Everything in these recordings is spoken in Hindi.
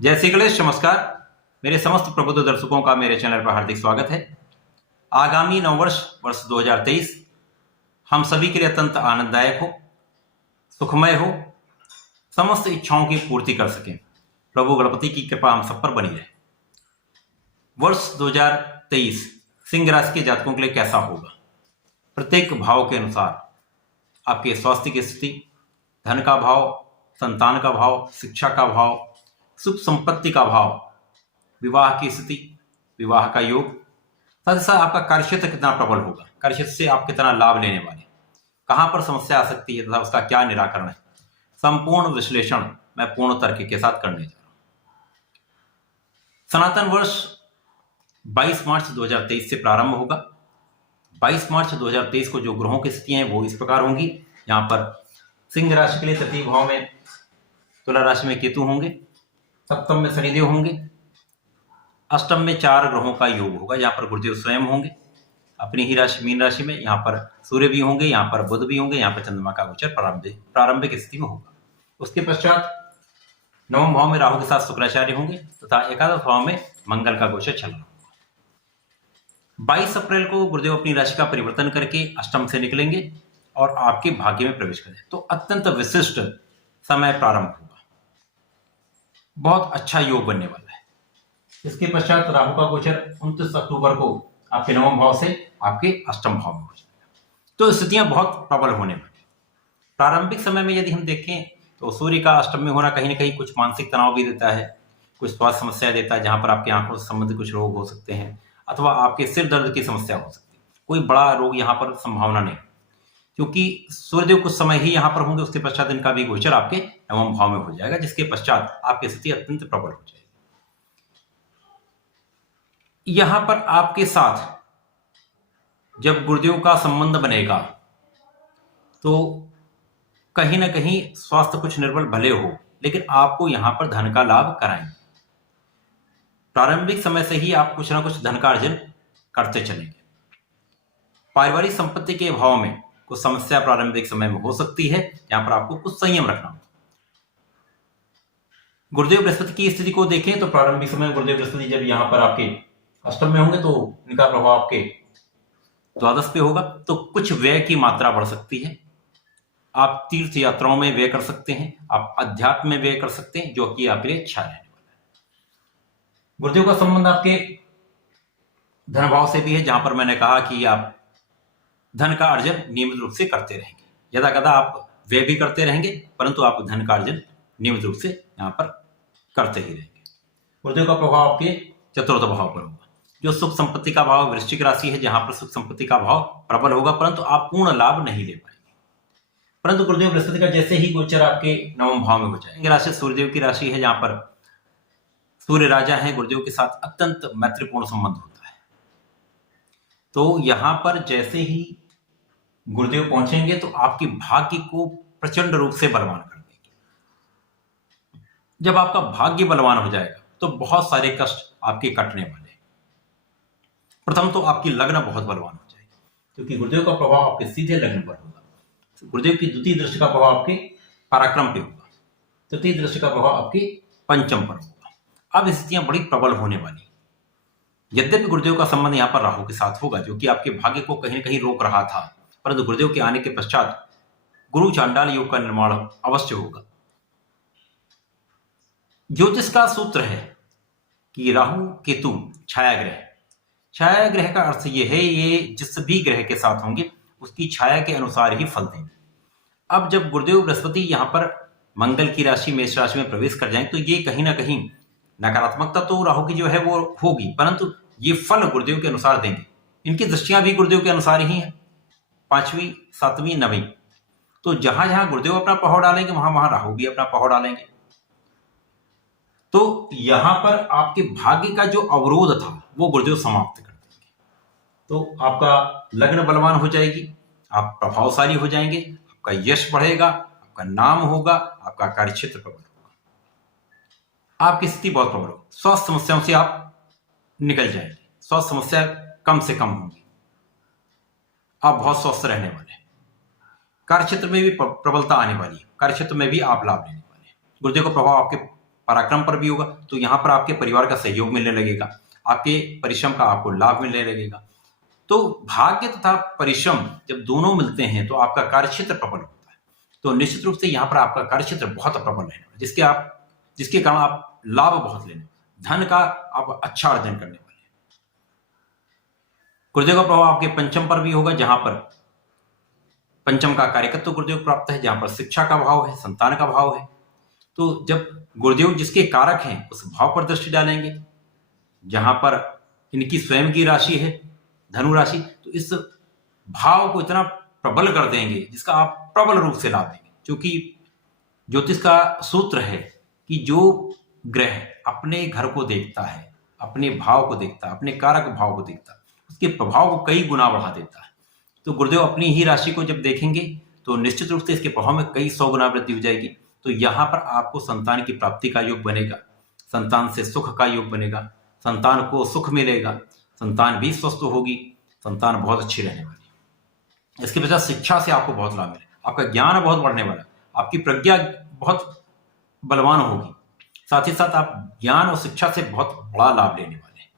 जय श्री गणेश। नमस्कार। मेरे समस्त प्रबुद्ध दर्शकों का मेरे चैनल पर हार्दिक स्वागत है। आगामी नववर्ष वर्ष 2023 हम सभी के लिए अत्यंत आनंददायक हो, सुखमय हो, समस्त इच्छाओं की पूर्ति कर सकें। प्रभु गणपति की कृपा हम सब पर बनी रहे। वर्ष 2023 सिंह राशि के जातकों के लिए कैसा होगा? प्रत्येक भाव के अनुसार आपके स्वास्थ्य की स्थिति, धन का भाव, संतान का भाव, शिक्षा का भाव, सुख संपत्ति का भाव, विवाह की स्थिति, विवाह का योग, साथ ही साथ आपका कार्यक्षेत्र कितना प्रबल होगा, कार्यक्षेत्र से आप कितना लाभ लेने वाले, कहां पर समस्या आ सकती है तथा उसका क्या निराकरण है, संपूर्ण विश्लेषण मैं पूर्ण तर्क के साथ करने जा रहा हूं। सनातन वर्ष 22 मार्च 2023 से प्रारंभ होगा। 22 मार्च 2023 को जो ग्रहों की स्थितियां हैं वो इस प्रकार होंगी। यहां पर सिंह राशि के लिए तृतीय भाव में तुला राशि में केतु होंगे, सप्तम में शनिदेव होंगे, अष्टम में 4 ग्रहों का योग होगा। यहाँ पर गुरुदेव स्वयं होंगे अपनी ही राशि मीन राशि में। यहाँ पर सूर्य भी होंगे, यहाँ पर बुध भी होंगे, यहाँ पर चंद्रमा का गोचर प्रारंभिक स्थिति में होगा। उसके पश्चात नवम भाव में राहु के साथ शुक्राचार्य होंगे तथा एकादश भाव में मंगल का गोचर चल रहा होगा। 22 अप्रैल को गुरुदेव अपनी राशि का परिवर्तन करके अष्टम से निकलेंगे और आपके भाग्य में प्रवेश करें, तो अत्यंत विशिष्ट समय प्रारंभ होगा। बहुत अच्छा योग बनने वाला है। इसके पश्चात राहु का गोचर 29 अक्टूबर को आपके नवम भाव से आपके अष्टम भाव में हो जाएगा, तो स्थितियां बहुत प्रबल होने वाली। प्रारंभिक समय में यदि हम देखें तो सूर्य का अष्टम में होना कहीं ना कहीं कुछ मानसिक तनाव भी देता है, कुछ स्वास्थ्य समस्या देता है, जहां पर आपकी आंखों से संबंधित कुछ रोग हो सकते हैं अथवा आपके सिर दर्द की समस्या हो सकती है। कोई बड़ा रोग यहाँ पर संभावना नहीं, क्योंकि सूर्यदेव कुछ समय ही यहाँ पर होंगे। उसके पश्चात इनका भी गोचर आपके नवम भाव में हो जाएगा, जिसके पश्चात आपकी स्थिति अत्यंत प्रबल हो जाएगी। यहां पर आपके साथ जब गुरुदेव का संबंध बनेगा तो कहीं ना कहीं स्वास्थ्य कुछ निर्बल भले हो, लेकिन आपको यहां पर धन का लाभ कराएंगे। प्रारंभिक समय से ही आप कुछ ना कुछ धन का अर्जन करते चलेंगे। पारिवारिक संपत्ति के भाव में कुछ समस्या प्रारंभिक समय में हो सकती है, यहां पर आपको कुछ संयम रखना होगा। गुरुदेव बृहस्पति की स्थिति को देखें तो प्रारंभिक समय गुरुदेव बृहस्पति जब यहां पर आपके अष्टम में होंगे तो इनका प्रभाव आपके द्वादश पे होगा, तो कुछ व्यय की मात्रा बढ़ सकती है। आप तीर्थ यात्राओं में व्यय कर सकते हैं, आप अध्यात्म में व्यय कर सकते हैं, जो कि आपके लिए अच्छा रहने वाला है। गुरुदेव का संबंध आपके धन भाव से भी है, जहां पर मैंने कहा कि आप धन का अर्जन नियमित रूप से करते रहेंगे। यदा कदा आप व्यय भी करते रहेंगे, परंतु आप धन का अर्जन नियमित रूप से यहां पर करते ही रहेंगे। गुरुदेव का प्रभाव आपके चतुर्थ भाव पर होगा, जो सुख संपत्ति का भाव वृश्चिक राशि है, जहां पर सुख संपत्ति का भाव प्रबल होगा, परंतु आप पूर्ण लाभ नहीं ले पाएंगे। परंतु गुरुदेव बृहस्पति का जैसे ही गोचर आपके नवम भाव में हो जाएंगे, राशि सूर्यदेव की राशि है, जहां पर सूर्य राजा है, गुरुदेव के साथ अत्यंत मैत्रीपूर्ण संबंध होता है। तो यहां पर जैसे ही गुरुदेव पहुंचेंगे तो आपके भाग्य को प्रचंड रूप से बलवान कर देंगे। जब आपका भाग्य बलवान हो जाएगा तो बहुत सारे कष्ट आपके कटने वाले हैं। प्रथम तो आपकी लग्न बहुत बलवान हो जाएगी, क्योंकि गुरुदेव का प्रभाव आपके सीधे लग्न पर होगा। गुरुदेव की द्वितीय दृष्टि का प्रभाव आपके पराक्रम पे होगा, तृतीय दृष्टि का प्रभाव आपके पंचम पर होगा। अब स्थितियां बड़ी प्रबल होने वाली। यद्यपि गुरुदेव का संबंध यहाँ पर राहु के साथ होगा, जो कि आपके भाग्य को कहीं न कहीं रोक रहा था, परंतु गुरुदेव के आने के पश्चात गुरु चांडाल योग का निर्माण अवश्य होगा। ज्योतिष का सूत्र है कि राहु केतु छाया ग्रह। छाया ग्रह का अर्थ यह है, ये जिस भी ग्रह के साथ होंगे उसकी छाया के अनुसार ही फल देंगे। अब जब गुरुदेव बृहस्पति यहां पर मंगल की राशि मेष राशि में प्रवेश कर जाएंगे, तो ये कहीं ना कहीं नकारात्मकता तो राहु की जो है वो होगी, परंतु ये फल गुरुदेव के अनुसार देंगे। इनकी दृष्टियां भी गुरुदेव के अनुसार ही हैं, 5वीं 7वीं 9वीं। तो जहां जहां गुरुदेव अपना प्रभाव डालेंगे वहां वहां राहु भी अपना प्रभाव डालेंगे। तो यहां पर आपके भाग्य का जो अवरोध था वो गुरुदेव समाप्त कर देंगे। तो आपका लग्न बलवान हो जाएगी, आप प्रभावशाली हो जाएंगे, आपका यश बढ़ेगा, आपका नाम होगा, आपका कार्यक्षेत्र प्रबल होगा, आपकी स्थिति बहुत प्रबल होगी। स्वास्थ्य समस्याओं से आप निकल जाएंगे, स्वास्थ्य समस्या कम से कम होंगी, आप बहुत स्वस्थ रहने वाले हैं। कार्यक्षेत्र में भी प्रबलता आने वाली है, कार्यक्षेत्र में भी आप लाभ लेने वाले हैं। गुरुदेव का प्रभाव आपके पराक्रम पर भी होगा, तो यहाँ पर आपके परिवार का सहयोग मिलने लगेगा, आपके परिश्रम का आपको लाभ मिलने लगेगा। तो भाग्य तथा परिश्रम जब दोनों मिलते हैं तो आपका कार्यक्षेत्र प्रबल होता है। तो निश्चित रूप से यहाँ पर आपका कार्यक्षेत्र बहुत प्रबल रहेगा, जिसके कारण आप लाभ बहुत लेने, धन का आप अच्छा अर्जन करने वाले हैं। गुरुदेव का प्रभाव आपके पंचम पर भी होगा, जहां पर पंचम का कार्यकत्व गुरुदेव प्राप्त है, जहां पर शिक्षा का भाव है, संतान का भाव है। तो जब गुरुदेव जिसके कारक हैं उस भाव पर दृष्टि डालेंगे, जहां पर इनकी स्वयं की राशि है धनु राशि, तो इस भाव को इतना प्रबल कर देंगे जिसका आप प्रबल रूप से लाभ देंगे। क्योंकि ज्योतिष का सूत्र है कि जो ग्रह अपने घर को देखता है, अपने भाव को देखता है, अपने कारक भाव को देखता है, उसके प्रभाव को कई गुना बढ़ा देता है। तो गुरुदेव अपनी ही राशि को जब देखेंगे तो निश्चित रूप से इसके प्रभाव में कई 100 गुना वृद्धि हो जाएगी। तो यहाँ पर आपको संतान की प्राप्ति का योग बनेगा, संतान से सुख का योग बनेगा, संतान को सुख मिलेगा, संतान भी स्वस्थ होगी, संतान बहुत अच्छी रहने वाली है। इसके पश्चात शिक्षा से आपको बहुत लाभ मिलेगा, आपका ज्ञान बहुत बढ़ने वाला है, आपकी प्रज्ञा बहुत बलवान होगी, साथ ही साथ आप ज्ञान और शिक्षा से बहुत बड़ा लाभ लेने वाले हैं।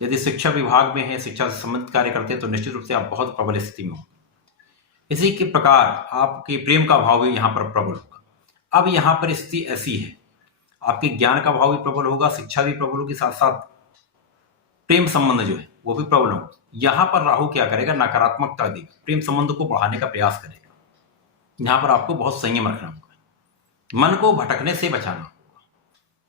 यदि शिक्षा विभाग में है, शिक्षा से संबंधित कार्य करते हैं, तो निश्चित रूप से आप बहुत प्रबल स्थिति में होंगे। इसी के प्रकार आपके प्रेम का भाव भी यहाँ पर प्रबल होगा। अब यहाँ पर स्थिति ऐसी है, आपके ज्ञान का भाव भी प्रबल होगा, शिक्षा भी प्रबल होगी, साथ साथ प्रेम संबंध जो है वो भी प्रबल होगा। यहाँ पर राहु क्या करेगा, नकारात्मकता देगा, प्रेम संबंध को बढ़ाने का प्रयास करेगा। यहाँ पर आपको बहुत संयम रखना होगा, मन को भटकने से बचाना होगा।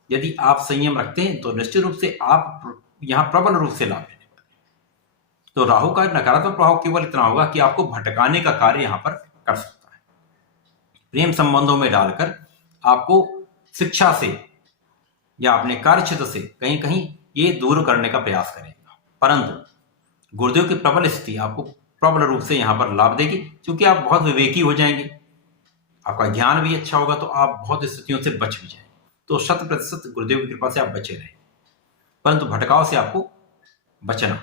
यदि आप संयम रखते हैं तो निश्चित रूप से आप यहाँ प्रबल रूप से लाभ लेने वाले। तो राहु का नकारात्मक प्रभाव केवल इतना होगा कि आपको भटकाने का कार्य यहाँ पर कर सकता है, प्रेम संबंधों में डालकर आपको शिक्षा से या अपने कार्य क्षेत्र से कहीं कहीं ये दूर करने का प्रयास करेगा। परंतु गुरुदेव की प्रबल स्थिति आपको प्रबल रूप से यहाँ पर लाभ देगी, क्योंकि आप बहुत विवेकी हो जाएंगे, आपका ज्ञान भी अच्छा होगा, तो आप बहुत स्थितियों से बच भी जाएंगे। तो 100% गुरुदेव की कृपा से आप बचे रहें, परंतु भटकाव से आपको बचना।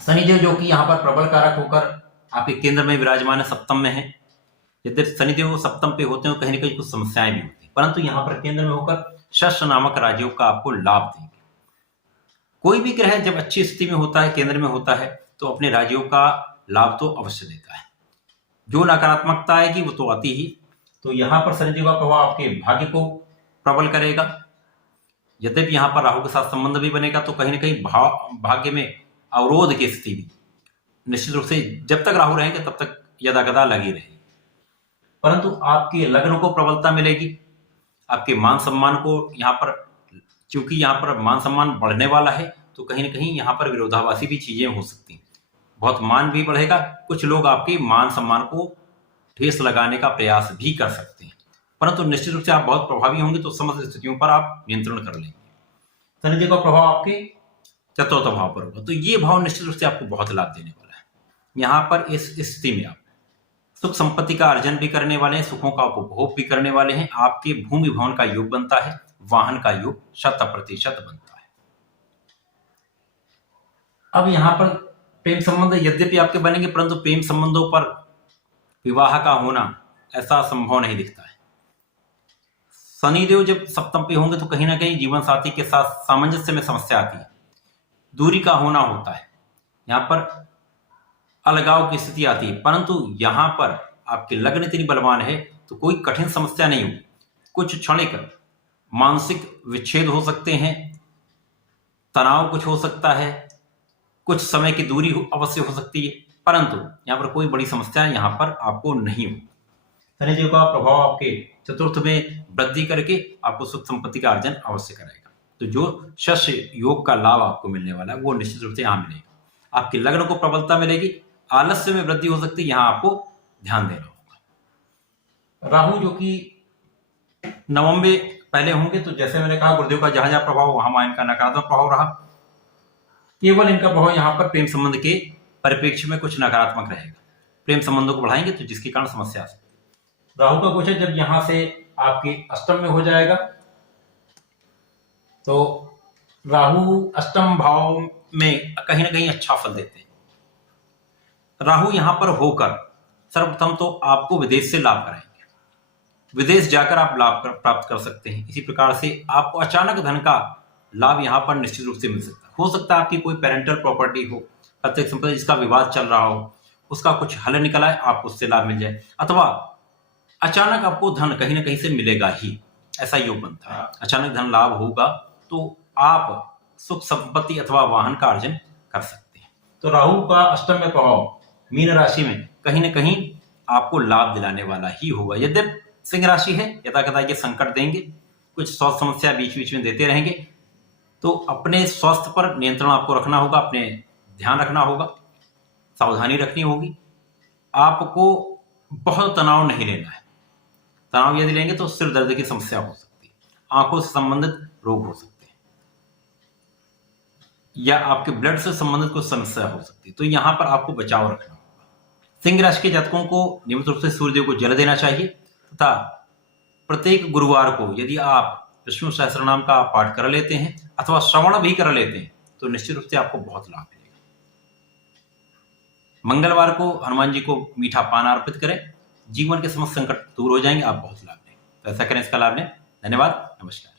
शनिदेव जो कि यहाँ पर प्रबल कारक होकर आपके केंद्र में विराजमान है, सप्तम में है। यदि शनिदेव सप्तम पे होते हैं, कहीं ना कहीं कुछ समस्याएं भी होती हैं, परंतु यहाँ पर केंद्र में होकर षष्ठ नामक राजयोग का आपको लाभ देंगे। कोई भी ग्रह जब अच्छी स्थिति में होता है, केंद्र में होता है, तो अपने राजयोग का लाभ तो अवश्य देता है। जो नकारात्मकता आएगी वो तो आती ही। तो यहाँ पर शनिदेव का प्रभाव आपके भाग्य को प्रबल करेगा। यद्यपि यहाँ पर राहु के साथ संबंध भी बनेगा, तो कहीं ना कहीं भाग्य में अवरोध की स्थिति भी निश्चित रूप से जब तक राहु रहेंगे तब तक यदाकदा लगी रहेगी। परंतु आपके लग्न को प्रबलता मिलेगी, आपके मान सम्मान को यहाँ पर, क्योंकि यहाँ पर मान सम्मान बढ़ने वाला है, तो कहीं ना कहीं यहाँ पर विरोधाभासी भी चीजें हो सकती हैं, बहुत मान भी बढ़ेगा। कुछ लोग आपके मान सम्मान को ठेस लगाने का प्रयास भी कर सकते हैं, परंतु निश्चित रूप से आप बहुत प्रभावी होंगे, तो समस्त स्थितियों पर आप नियंत्रण कर लेंगे। शनिदेव का प्रभाव आपके चतुर्थ भाव पर होगा, तो ये भाव निश्चित रूप से आपको बहुत लाभ देने वाला है। यहाँ पर इस स्थिति में आप सुख संपत्ति का अर्जन भी करने वाले हैं, सुखों का उपभोग भी करने वाले हैं। आपके भूमि भवन का योग बनता है, वाहन का योग 100% बनता है। अब यहाँ पर प्रेम संबंध यद्यपि आपके बनेंगे, परंतु प्रेम संबंधों पर विवाह का होना ऐसा संभव नहीं दिखता है। शनिदेव जब सप्तम पे होंगे तो कहीं ना कहीं जीवन साथी के साथ सामंजस्य में समस्या आती है, दूरी का होना होता है, यहाँ पर अलगाव की स्थिति आती है। परंतु यहाँ पर आपके लग्न इतनी बलवान है तो कोई कठिन समस्या नहीं होगी। कुछ क्षणिक मानसिक विच्छेद हो सकते हैं, तनाव कुछ हो सकता है, कुछ समय की दूरी अवश्य हो सकती है, परंतु यहाँ पर कोई बड़ी समस्या यहाँ पर आपको नहीं होगी। शनिदेव का प्रभाव आपके चतुर्थ में वृद्धि करके आपको सुख संपत्ति का अर्जन अवश्य कराएगा। तो जो षष्ठ योग का लाभ आपको मिलने वाला है वो निश्चित रूप से यहाँ मिलेगा। आपके लग्न को प्रबलता मिलेगी, आलस्य में वृद्धि हो सकती है, यहाँ आपको ध्यान देना होगा। राहु जो कि नवम में पहले होंगे, तो जैसे मैंने कहा गुरुदेव का जहां जहां प्रभाव वहां इनका नकारात्मक प्रभाव रहा। केवल इनका प्रभाव यहाँ पर प्रेम संबंध के परिप्रेक्ष्य में कुछ नकारात्मक रहेगा, प्रेम संबंधों को बढ़ाएंगे तो जिसके कारण समस्या आ सकती है। राहु का गोचर जब यहां से आपके अष्टम में हो जाएगा, तो राहु अष्टम भाव में कहीं ना कहीं अच्छा फल देते हैं। राहु यहां पर होकर सर्वप्रथम तो आपको विदेश से लाभ कराएंगे, विदेश जाकर आप लाभ प्राप्त कर सकते हैं। इसी प्रकार से आपको अचानक धन का लाभ यहाँ पर निश्चित रूप से मिल सकता है। हो सकता है आपकी कोई पेरेंटल प्रॉपर्टी हो, पैतृक संपत्ति जिसका विवाद चल रहा हो, उसका कुछ हल निकल आए, आपको उससे लाभ मिल जाए, अथवा अचानक आपको धन कहीं ना कहीं से मिलेगा ही, ऐसा योग बनता है। अचानक धन लाभ होगा तो आप सुख संपत्ति अथवा वाहन का अर्जन कर सकते हैं। तो राहु का अष्टम में प्रभाव मीन राशि में कहीं ना कहीं आपको लाभ दिलाने वाला ही होगा। यद्यपि सिंह राशि है, यथा कथा ये संकट देंगे, कुछ स्वास्थ्य समस्या बीच बीच में देते रहेंगे, तो अपने स्वास्थ्य पर नियंत्रण आपको रखना होगा, अपने ध्यान रखना होगा, सावधानी रखनी होगी। आपको बहुत तनाव नहीं लेना है। तनाव यदि लेंगे तो सिर दर्द की समस्या हो सकती है, आंखों से संबंधित रोग हो सकते हैं, या आपके ब्लड से संबंधित कुछ समस्या हो सकती है, तो यहां पर आपको बचाव रखना होगा। सिंह राशि के जातकों को नियमित रूप से सूर्यदेव को जल देना चाहिए, तथा प्रत्येक गुरुवार को यदि आप विष्णु सहस्त्रनाम का पाठ कर लेते हैं अथवा श्रवण भी कर लेते हैं तो निश्चित रूप से आपको बहुत लाभ मिलेगा। मंगलवार को हनुमान जी को मीठा पान अर्पित करें, जीवन के समस्त संकट दूर हो जाएंगे, आप बहुत लाभ लेंगे। तो ऐसा करें, इसका लाभ लें। धन्यवाद, नमस्कार।